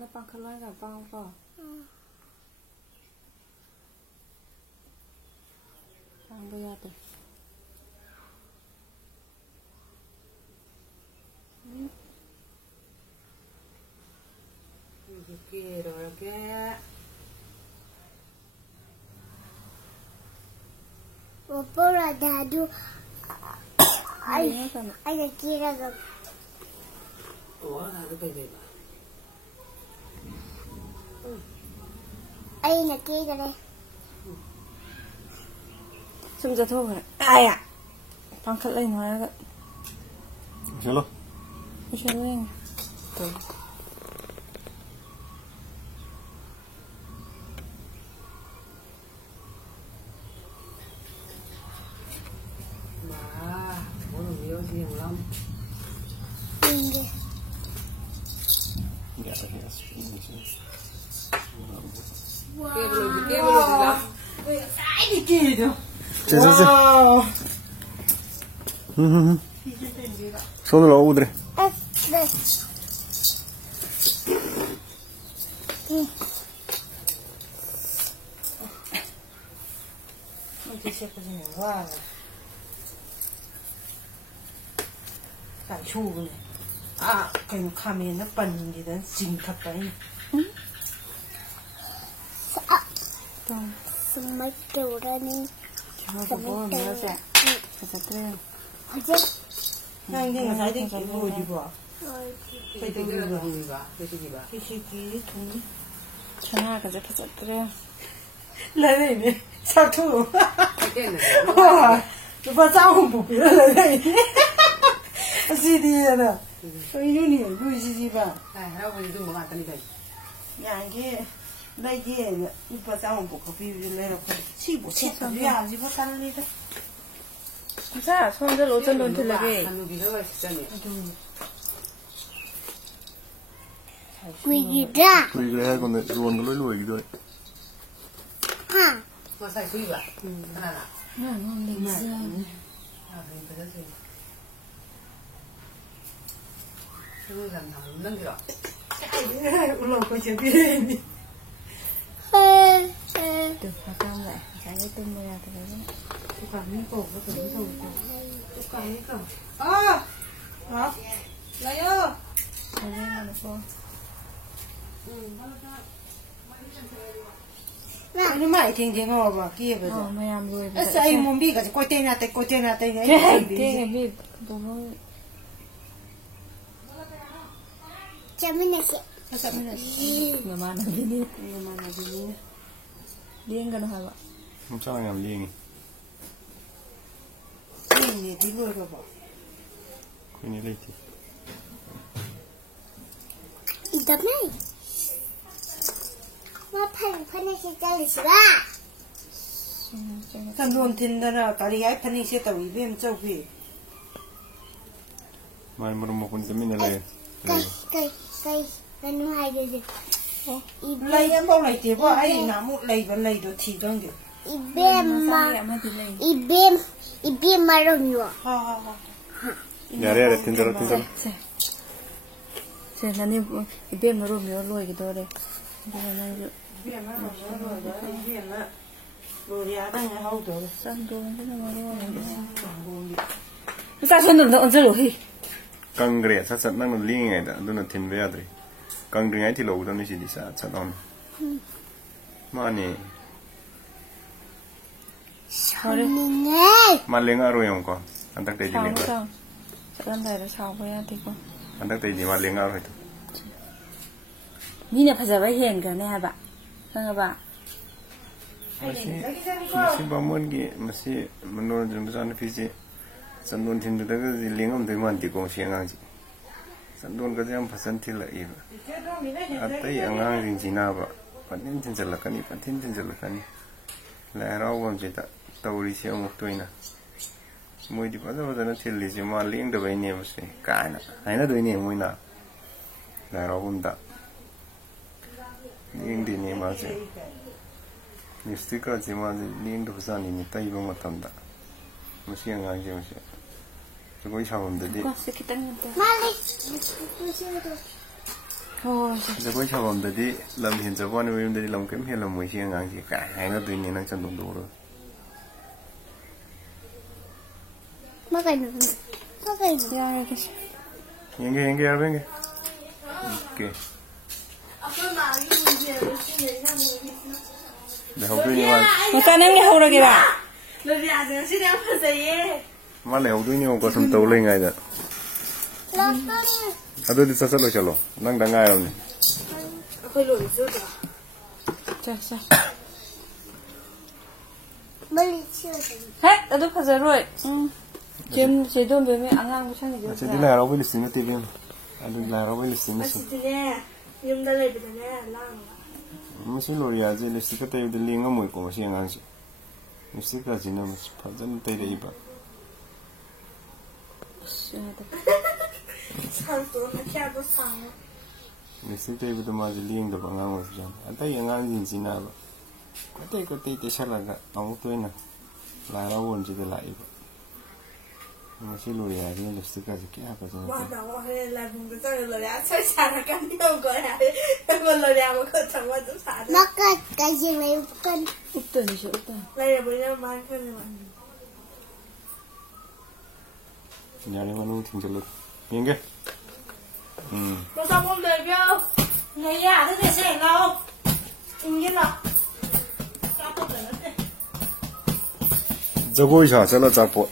nó bằng khăn lái cả bao rồi bằng bây giờ thì kia rồi kia Papa là dadu anh là kia là rồi ủa là cái gì vậy anh là kia rồi đây xong giờ thôi ai à bằng khăn lái nói vậy Hello. Hello anh Tuh. mà có được nhiều gì lắm Ya, yes. kia belum gì lắm Ai đi kia đâu Wow. Sono lo udre. đây Nanti siapa sih wah cả chu này à cái nó khăm này nó bẩn gì đó dính khắp đấy Tông mấy kiểu ra đi cho nó bố mà nó sẽ treo 어제 này cái cái đấy cái mua gì bỏ cái gì vậy cái gì thùng cho nó cái sẽ treo lấy này nè sao thu cái này nó phải sao không bụng lấy này gì đi nè cái yêu này vui gì ba này đâu có dùng mà tao đi đây nhà cái đây kia nó phải sao không bụng có bị lấy được chỉ bộ chết rồi ya gì phải tan đi đấy sao 손들 어쩐 돈 들라게 한두 개가 있잖아요 quỳ ra Tôi ghé con này luôn có lối lùi gì rồi. ha có sai suy vậy là nó ngon lành ra mình phải thế cứ làm thằng nâng cái đó ulo có chuyện gì được phải không lại cái cái tôm này thì đấy cái quả miếng cổ có thể dùng cái quả miếng cổ hả lấy ơ lấy lên được không nó mày thiên thiên ngồi vào kia vậy mày làm rồi sao em muốn biết cái coi tên này này tên biết đúng chấm này sẽ sao mình người mà nó đi điên cái đó hả bạn Không sao anh làm gì gì đi luôn rồi bỏ Quên đi lấy thì. tập này mà phần này sẽ chơi được chưa Kan luôn tin đó là cái ấy phần này sẽ tàu ý bên châu phi Mai mà một con tấm mình lấy. cái nó hay cái gì lấy em bao lấy tiền bao ấy nắm một lấy và lấy được thì đơn được ibem mà rồi nhở Ya ya tin rồi. Thế là nên ibem mà rồi lôi cái đó đây đây này rồi ibem mà rồi ya đang ngày hậu rồi sang đồ thế là rồi sao sang đồ nó 언제 rồi Căng cái sát sát năng nó liên ngay đó, nó tin về rồi. Căng cái ngay thì lâu đó nó chỉ đi sát sát on. Mà nè. Mà liên ở rồi không con? Anh tắc tay gì liên rồi? Anh đây là sao vậy thì con? Anh tắc tay gì mà liên ở rồi? Nhìn là phải giờ phải hiện cái này hả bạn? Không bạn? Masih bangun ki, masih menurut jemputan fisik. Sandun tin tu tak liên om tu mandi kong siang aja. Sandun kerja yang pesan tila iba. Atai angang ring Cina ba. Patin tin jelakan ni. Lerau bom cerita tauri siang waktu ina. Mui di pada na tili cuma ling dah ini mesti. Kana, aina tu ini mui na. Lerau bom tak. Ling di ni masih. Nistika cuma ling tu pesan ini tak ibu matam tak. Mesti angang je mesti. Tôi có chào mừng đấy. Con sẽ cái tăng Mali. thôi Jagoi chabam dadi lam hin jawan wim dadi lam kem helam moi si angang si ka haina tu ni nang chandong do ro. Makan. Makan. ya cái Yenge arbenge. Okay. Dah hau tu ni wan. masa neng hau lagi ba Ma le hau tu ni ko sam tau le ngai da. Lontong. Ado di sasa lo chalo. Nang da ngai ro ni. trời sao Beli chưa? hết đã được phải rồi chiếm chế độ với mẹ ăn ngang với sang Acha di la ro bi lisin ti bim. Ado la ro bi lisin na su. Mesti lo ya je lisin ka te de linga moi ko si angang si. Mesti ka jina mas phajan te de iba. Mesti te bi ma ji ling da bangang was jan. Ata angang jin jina ba. Ko te te shala ga amu to na. La ro won ji de la iba. Mesti lo ya je lisin ka ji kya ka jina. Makan gaji makan. utan đi utan Nhà này mà nuôi thằng chật nhìn kìa. nó xong không được đâu ngày nhà thế thì sẽ lâu yên nào Jagoi cha chala chakpo.